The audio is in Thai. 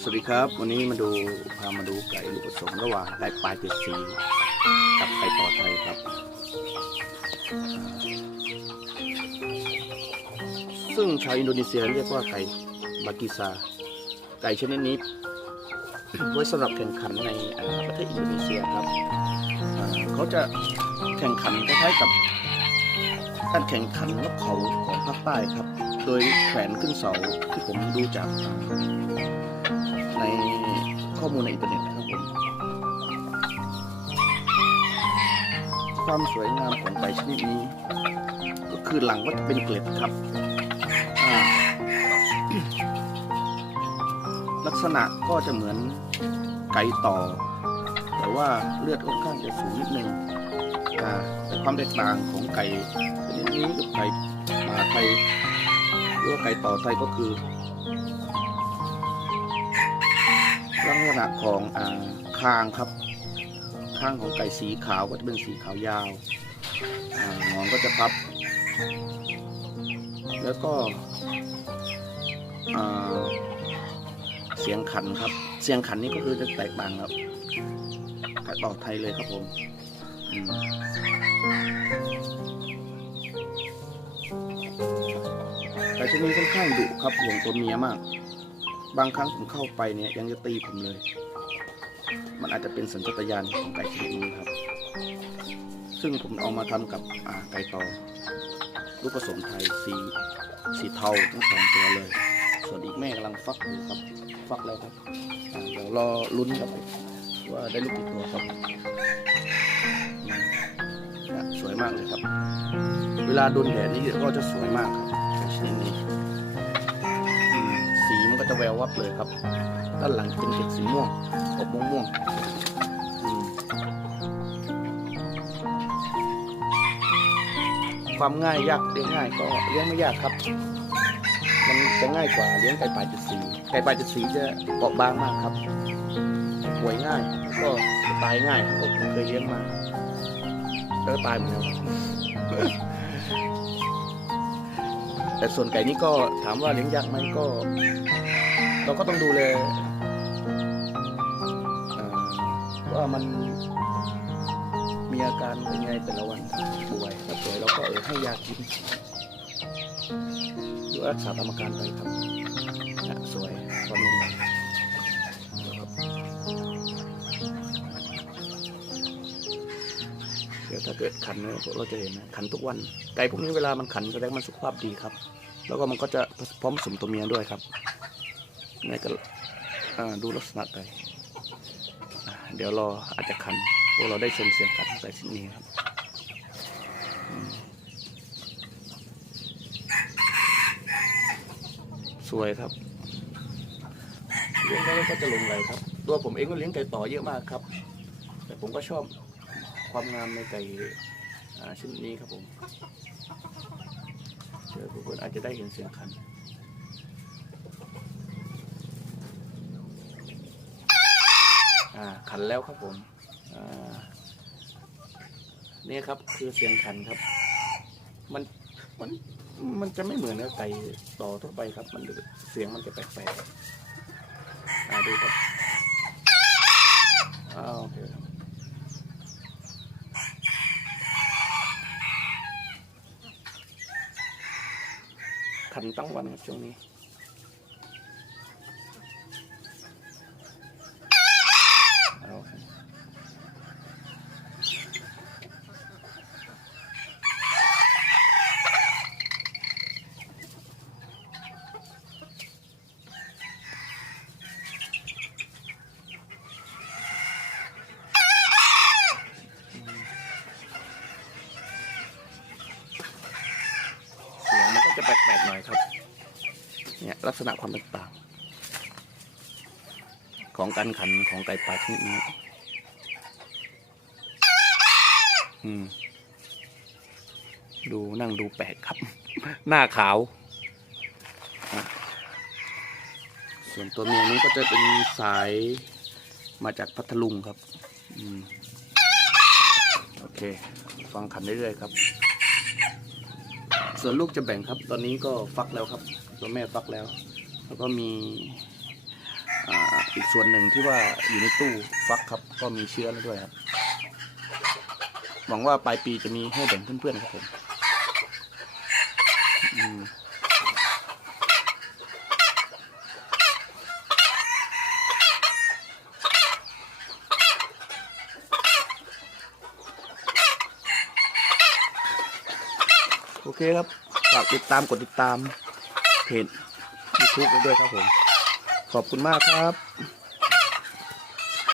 สวัสดีครับ วันนี้มาดูพามาดูไก่ลูกผสมระหว่างไก่ปลายเจ็ดสีกับไก่ต่อไทยครับ ซึ่งชาวอินโดนีเซียเรียกว่าไก่บากิซา ไก่ชนิดนี้ไว้สำหรับแข่งขันในประเทศอินโดนีเซียครับ เขาจะแข่งขันคล้ายๆกับ การแข่งขันนกเขาของภาคใต้ครับ โดยแขวนขึ้นเสาที่ผมดูจากในข้อมูลในอินเทอร์เน็ตนะครับผมความสวยงามของไก่ชนิดนี้ ก็คือหลังก็จะเป็นเกล็ดครับ ลักษณะก็จะเหมือนไก่ต่อ แต่ว่าเลือดค่อนข้างจะสูงนิดนึง แต่ความแตกต่างของไก่ชนิดนี้กับไก่หมาไทยหรือว่าไก่ต่อไทยก็คือ ลักษณะของอ่าคางครับคางของไก่สีขาวก็จะเป็นสีขาวยาวหงอนก็จะพับ แล้วก็เสียงขันครับ เสียงขันนี่ก็คือจะแตกต่างครับไกับต่อไทยเลยครับผม อืมไก่ชนิดค่อนข้างดุครับห่วงตัวเมียมาก บางครั้งผมเข้าไปเนี่ยยังจะตีผมเลย มันอาจจะเป็นสัญชาตญาณของไก่ชนิดนี้ครับ ซึ่งผมเอามาทำกับไก่ตอลูกผสมไทยสีสีเทาทั้งสองตัวเลย ส่วนอีกแม่กำลังฟักอยู่ครับ ฟักแล้วครับเดี๋ยวรอลุ้นกับว่าได้ลูกกี่ตัวครับ มากเลยครับ เวลาโดนแดดนี่ก็จะสวยมากครับชนิดนี้สีมันก็จะแวววับเลยครับ ด้านหลังเป็นเกล็ดสีม่วงออกม่วงม่วงความง่ายยากเลี้ยงง่ายก็เลี้ยงไม่ยากครับ มันจะง่ายกว่าเลี้ยงไก่ป่าจุดสีไก่ป่าจุดสีจะเปราะบางมากครับป่วยง่ายแล้วก็ตายง่ายครับผมเคยเลี้ยงมา แล้วก็ตายหมดแล้วแต่ส่วนไก่นี้ก็ถามว่าเลี้ยงยากไหมก็ เราก็ต้องดูแลเอ่อว่ามันมีอาการเป็นไงแต่ละวันป่วยถ้าป่วยเราก็เออให้ยากินหรือรักษาตามอาการไปครับาเกิดขันเนี่ยเราจะเห็นนะขันทุกวัน ไก่พวกนี้เวลามันขันแสดงมันสุขภาพดีครับ แล้วก็มันก็จะพร้อมผสมตัวเมียด้วยครับนี่ก็ดูลักษณะไก่เดี๋ยวรออาจจะคันพวกเราได้ชมเสียงกัดไก่ชิ้นนี้ครับสวยครับเลี้ยงได้ก็จะลงไหลครับ ตัวผมเองก็เลี้ยงไก่ต่อเยอะมากครับ แต่ผมก็ชอบ ความงามในไก่ชิ้นนี้ครับผมเดี๋ยวทุกคนอาจจะได้เห็นเสียงคันอ่าขันแล้วครับผมนี่ครับคือเสียงขันครับ มันมันมันจะไม่เหมือนกับไก่ต่อทั่วไปครับ มันเสียงมันจะแปลกๆอ่าดูครับอ่าโอเคครับ ขันตั้งวันครับช่วงนี้ เอาครับเสียงมันก็จะแปลกๆห น่อยครับ เนี่ยลักษณะความแตกต่าง ของการขันของไก่ป่าชนิดนี้อืมดูนั่งดูแปลกครับ หน้าขาว ส่วนตัวเมียนี้ก็จะเป็นสายมาจากพัทลุงครับ อืม โอเค ฟังขันเรื่อยๆครับ ส่วนลูกจะแบ่งครับ ตอนนี้ก็ฟักแล้วครับ ตัวแม่ฟักแล้ว แล้วก็มีอีกส่วนหนึ่งที่ว่าอยู่ในตู้ฟักครับ ก็มีเชื้อแล้วด้วยครับ หวังว่าปลายปีจะมีให้แบ่งเพื่อนๆครับผม โอเคครับฝากติดตามกดติดตามเพจ YouTube ด้วยครับผม ขอบคุณมากครับ